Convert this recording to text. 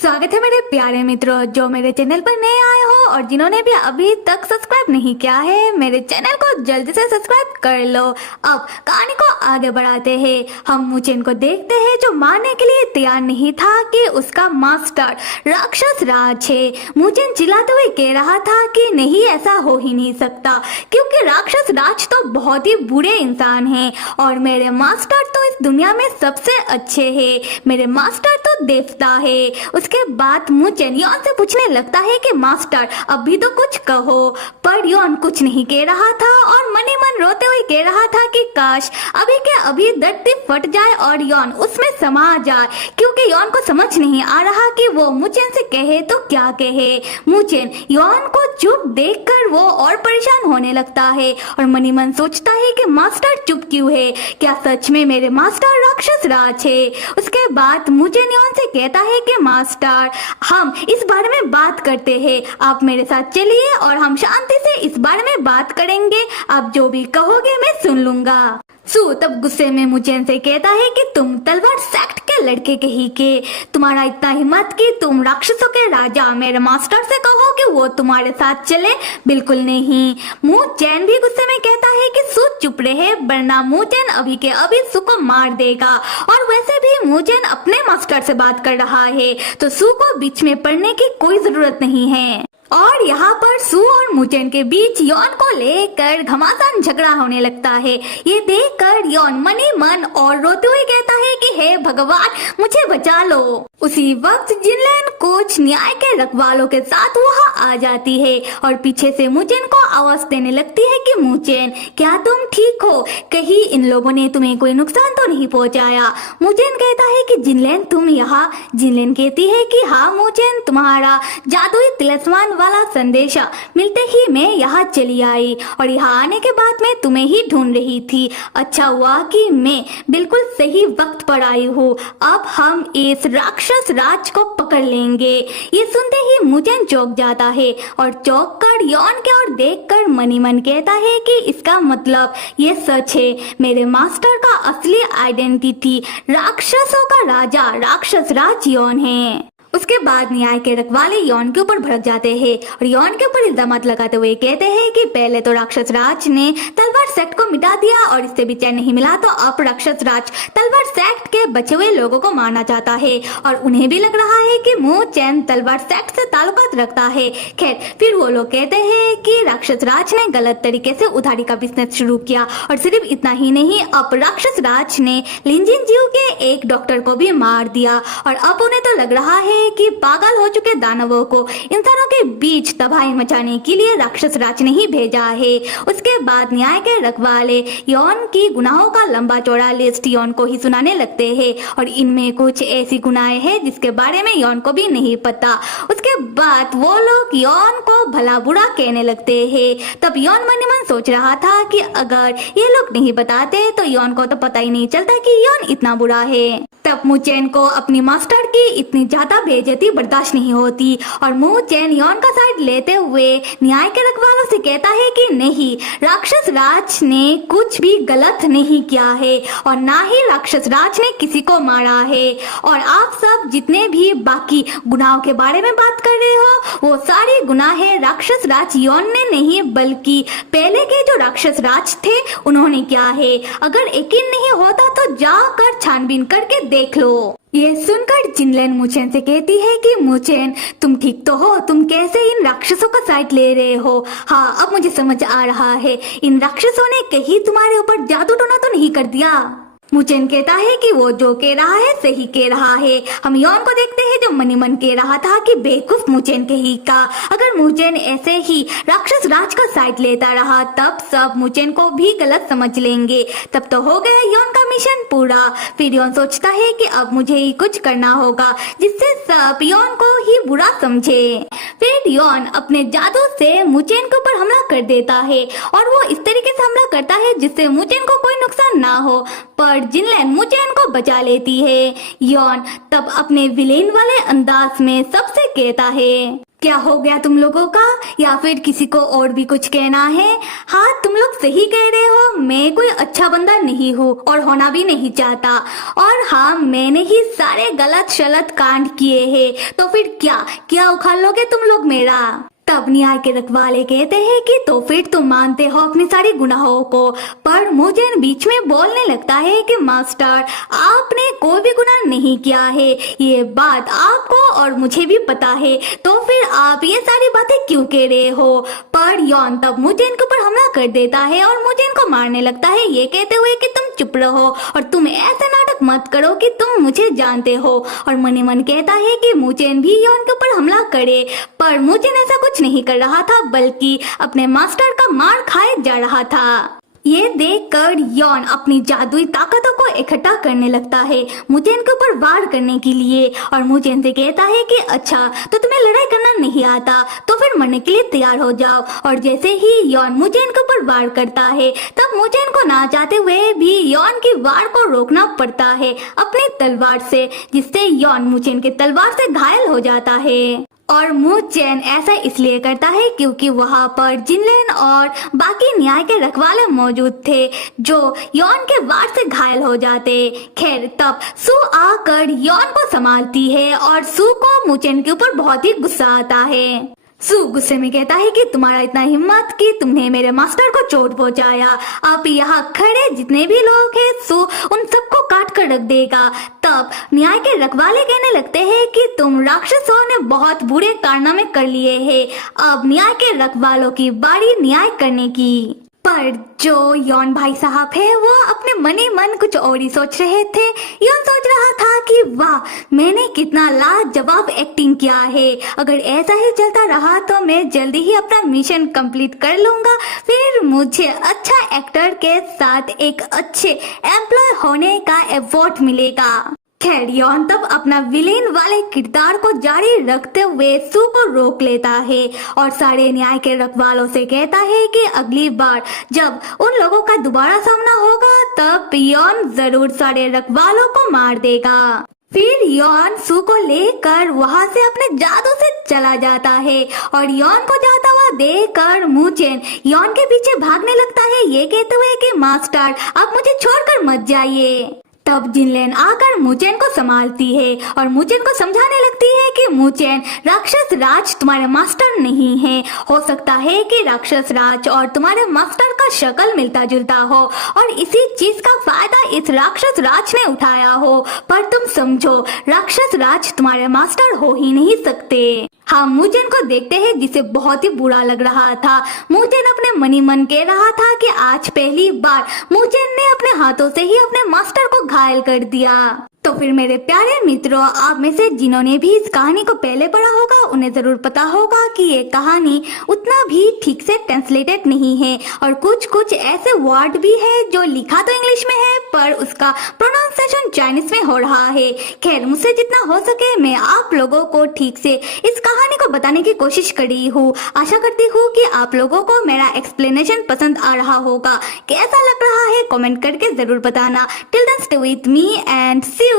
स्वागत है मेरे प्यारे मित्रों जो मेरे चैनल पर नए आए हो और जिन्होंने भी अभी तक सब्सक्राइब नहीं किया है मेरे चैनल को जल्दी से सब्सक्राइब कर लो। अब कहानी को आगे बढ़ाते हैं। हम मुचेन को देखते हैं जो मानने के लिए तैयार नहीं था कि उसका मास्टर राक्षस राज है। मुचेन चिल्लाते हुए कह रहा था कि नहीं, ऐसा हो ही नहीं सकता क्योंकि राक्षस राज तो बहुत ही बुरे इंसान हैं और मेरे मास्टर तो इस दुनिया में सबसे अच्छे हैं। मेरे मास्टर तो देवता है। उसके बाद मुचेन योन से पूछने लगता है कि मास्टर अभी तो कुछ कहो, पर योन कुछ नहीं कह रहा था और मन ही मन रोते हुए कह रहा था कि काश अभी के अभी धरती फट जाए और योन उसमें समा जाए, क्योंकि योन को समझ नहीं आ रहा कि वो मुचेन से कहे तो क्या कहे। मुचेन योन को चुप देखकर वो और परेशान होने लगता है और मन ही मन सोचता है कि मास्टर चुप क्यों है, क्या सच में मेरे मास्टर राक्षस राज है। उसके बाद मुचेन योन से कहता है कि मास्टर हम इस बारे में बात करते हैं, आप मेरे साथ चलिए और हम शांति से इस बारे में बात करेंगे। आप जो भी कहोगे मैं सुन लूंगा। सू तब गुस्से में मुचेन से कहता है कि तुम तलवार सेक्ट के लड़के कहीं के, तुम्हारा इतना हिम्मत कि तुम राक्षसों के राजा मेरे मास्टर से कहो कि वो तुम्हारे साथ चले, बिल्कुल नहीं। मुचेन भी गुस्से में कहता है कि सू चुप रहे वरना मुचेन अभी के अभी सू को मार देगा। और वैसे भी मुचेन अपने मास्टर से बात कर रहा है तो सू को बीच में पड़ने की कोई जरूरत नहीं है। और यहाँ पर सू और मुचेन के बीच योन को लेकर घमासान झगड़ा होने लगता है। ये देखकर योन मन ही मन और रोते हुए कहता है कि हे भगवान मुझे बचा लो। उसी वक्त जिनलैन कुछ न्याय के रखवालों के साथ वहाँ आ जाती है और पीछे से मुचेन को आवाज देने लगती है कि मुचेन क्या तुम ठीक हो, कहीं इन लोगों ने तुम्हें कोई नुकसान तो नहीं पहुँचाया। मुचेन कहता है कि जिनलैन तुम यहाँ। जिनलैन कहती है कि हाँ मुचेन, तुम्हारा जादुई तिलिस्मान वाला संदेशा मिलते ही मैं यहाँ चली आई और यहाँ आने के बाद मैं तुम्हें ही ढूंढ रही थी। अच्छा हुआ कि मैं बिल्कुल सही वक्त पर आई हूँ। अब हम इस राक्षस राज को पकड़ लेंगे। ये सुनते ही मुचेन चौंक जाता है और चौंक कर योन के ओर देखकर मन ही मन कहता है कि इसका मतलब ये सच है, मेरे मास्टर का असली आइडेंटिटी राक्षसों का राजा राक्षस राज योन है। उसके बाद न्याय के रखवाले योन के ऊपर भड़क जाते हैं और योन के ऊपर इल्जाम लगाते हुए कहते हैं कि पहले तो राक्षस राज ने तलवार सेक्ट को मिटा दिया और इससे भी चैन नहीं मिला तो अब राक्षस राज तलवार सेक्ट के बचे हुए लोगों को मारना चाहता है और उन्हें भी लग रहा है कि मुचेन तलवार सेक्ट से ताल्लुकात रखता है। खैर फिर वो लोग कहते हैं कि राक्षस राज ने गलत तरीके से उधारी का बिजनेस शुरू किया और सिर्फ इतना ही नहीं, अब राक्षस राज ने लिंजिन जीव के एक डॉक्टर को भी मार दिया और अब उन्हें तो लग रहा है कि पागल हो चुके दानवों को इंसानों के बीच तबाही मचाने के लिए राक्षस राज ने ही भेजा है। उसके बाद न्याय के रखवाले योन की गुनाहों का लंबा चौड़ा लिस्ट योन को ही सुनाने लगते हैं और इनमें कुछ ऐसी गुनाहें हैं जिसके बारे में योन को भी नहीं पता। उसके बाद वो लोग योन को भला बुरा कहने लगते हैं। तब योन मन ही मन सोच रहा था कि अगर ये लोग नहीं बताते तो योन को तो पता ही नहीं चलता कि योन इतना बुरा है। तब मुचेन को अपनी मास्टर की इतनी ज्यादा बेइज्जती बर्दाश्त नहीं होती और मुचेन योन का साइड लेते हुए न्याय के रखवालों से कहता है कि नहीं, राक्षस राज ने कुछ भी गलत नहीं किया है और ना ही राक्षस राज ने किसी को मारा है और आप सब जितने भी बाकी गुनाहों के बारे में बात कर रहे हो वो सारी गुनाहें राक्षस राज योन ने नहीं बल्कि पहले के जो राक्षस राज थे उन्होंने किया है। अगर यकीन नहीं होता तो जाकर छानबीन करके देख लो। ये सुनकर जिनलैन मुचेन से कहती है कि मुचेन तुम ठीक तो हो, तुम कैसे इन राक्षसों का साइड ले रहे हो। हाँ अब मुझे समझ आ रहा है, इन राक्षसों ने कहीं तुम्हारे ऊपर जादू टोना तो नहीं कर दिया। मुचेन कहता है कि वो जो कह रहा है सही कह रहा है। हम योन को देखते हैं जो मनी मन कह रहा था कि बेवकूफ मुचेन कहीं का। अगर मुचेन ऐसे ही राक्षस राज का साइड लेता रहा तब सब मुचेन को भी गलत समझ लेंगे, तब तो हो गया योन का मिशन पूरा। फिर योन सोचता है कि अब मुझे ही कुछ करना होगा जिससे सब योन को ही बुरा समझे। फिर योन अपने जादू से मुचेन के ऊपर हमला कर देता है और वो इस तरीके से हमला करता है जिससे मुचेन को कोई नुकसान ना हो, पर और जिनलैन मुचेन को बचा लेती है। यॉन तब अपने विलेन वाले अंदाज में सबसे कहता है, क्या हो गया तुम लोगों का, या फिर किसी को और भी कुछ कहना है? हाँ, तुम लोग सही कह रहे हो, मैं कोई अच्छा बंदा नहीं हूँ और होना भी नहीं चाहता। और हाँ, मैंने ही सारे गलत शलत कांड किए हैं, तो फिर क्या उखाड़ लोगे तुम लोग मेरा? तब न्याय के रखवाले कहते हैं कि तो फिर तुम मानते हो अपनी सारी गुनाहों को। पर मुचेन बीच में बोलने लगता है कि मास्टर, आपने कोई भी गुनाह नहीं किया है, ये बात आपको और मुझे भी पता है, तो फिर आप ये सारी बातें क्यों कह रहे हो? पर यॉन तब मुचेन के ऊपर हमला कर देता है और मुचेन को मारने लगता है, ये कहते हुए कि तुम चुप रहो और तुम ऐसे नाटक मत करो कि तुम मुझे जानते हो। और मने मन कहता है कि मुचेन भी यॉन के ऊपर हमला करे, पर मुचेन ऐसा कुछ नहीं कर रहा था, बल्कि अपने मास्टर का मार खाए जा रहा था। ये देखकर यॉन अपनी जादुई ताकतों को इकट्ठा करने लगता है मुचेन के ऊपर वार करने के लिए, और मुचेन से कहता है कि अच्छा, तो तुम्हें लड़ाई करना नहीं आता, तो फिर मरने के लिए तैयार हो जाओ। और जैसे ही यॉन मुचेन के ऊपर वार करता है, तब मुचेन को ना चाहते हुए भी यॉन की वार को रोकना पड़ता है अपनी तलवार से, जिससे यॉन मुचेन के तलवार से घायल हो जाता है। और मुचेन ऐसा इसलिए करता है क्योंकि वहाँ पर जिनलैन और बाकी न्याय के रखवाले मौजूद थे जो यॉन के वार से घायल हो जाते। खैर, तब सू आकर यॉन को संभालती है और सू को मुचेन के ऊपर बहुत ही गुस्सा आता है। सू गुस्से में कहता है कि तुम्हारा इतना हिम्मत कि तुमने मेरे मास्टर को चोट पहुंचाया, आप यहाँ खड़े जितने भी लोग हैं सू उन सबको काट कर रख देगा। तब न्याय के रखवाले कहने लगते हैं कि तुम राक्षसों ने बहुत बुरे कारनामे कर लिए हैं, अब न्याय के रखवालों की बारी न्याय करने की। पर जो यॉन भाई साहब है वो अपने मने मन कुछ और ही सोच रहे थे। यॉन सोच रहा था कि वाह, मैंने कितना लाजवाब एक्टिंग किया है, अगर ऐसा ही चलता रहा तो मैं जल्दी ही अपना मिशन कंप्लीट कर लूंगा, फिर मुझे अच्छा एक्टर के साथ एक अच्छे एम्प्लॉय होने का अवार्ड मिलेगा। खैर, यॉन तब अपना विलेन वाले किरदार को जारी रखते हुए सू को रोक लेता है और सारे न्याय के रखवालों से कहता है कि अगली बार जब उन लोगों का दोबारा सामना होगा तब यॉन जरूर सारे रखवालों को मार देगा। फिर यॉन सू को लेकर वहाँ से अपने जादू से चला जाता है और यॉन को जाता हुआ देखकर मुचेन यॉन के पीछे भागने लगता है, ये कहते हुए कि मास्टर, आप मुझे छोड़कर मत जाइए। तब जिनलैन आकर मुचेन को संभालती है और मुचेन को समझाने लगती है कि मुचेन, राक्षस राज तुम्हारे मास्टर नहीं है, हो सकता है कि राक्षस राज और तुम्हारे मास्टर का शक्ल मिलता जुलता हो और इसी चीज का फायदा इस राक्षस राज ने उठाया हो, पर तुम समझो, राक्षस राज तुम्हारे मास्टर हो ही नहीं सकते। हाँ, मुचेन को देखते हैं जिसे बहुत ही बुरा लग रहा था। मुचेन अपने मनी मन कह रहा था कि आज पहली बार मुचेन ने अपने हाथों से ही अपने मास्टर को घायल कर दिया। तो फिर मेरे प्यारे मित्रों, आप में से जिन्होंने भी इस कहानी को पहले पढ़ा होगा उन्हें जरूर पता होगा कि ये कहानी उतना भी ठीक से ट्रांसलेटेड नहीं है और कुछ ऐसे वर्ड भी है जो लिखा तो इंग्लिश में है पर उसका प्रोनाउंसिएशन चाइनीज में हो रहा है। खैर, मुझसे जितना हो सके मैं आप लोगों को ठीक से इस कहानी को बताने की कोशिश कर रही हूँ। आशा करती हूँ कि आप लोगों को मेरा एक्सप्लेनेशन पसंद आ रहा होगा। कैसा लग रहा है कमेंट करके जरूर बताना। Till then stay with me and see you.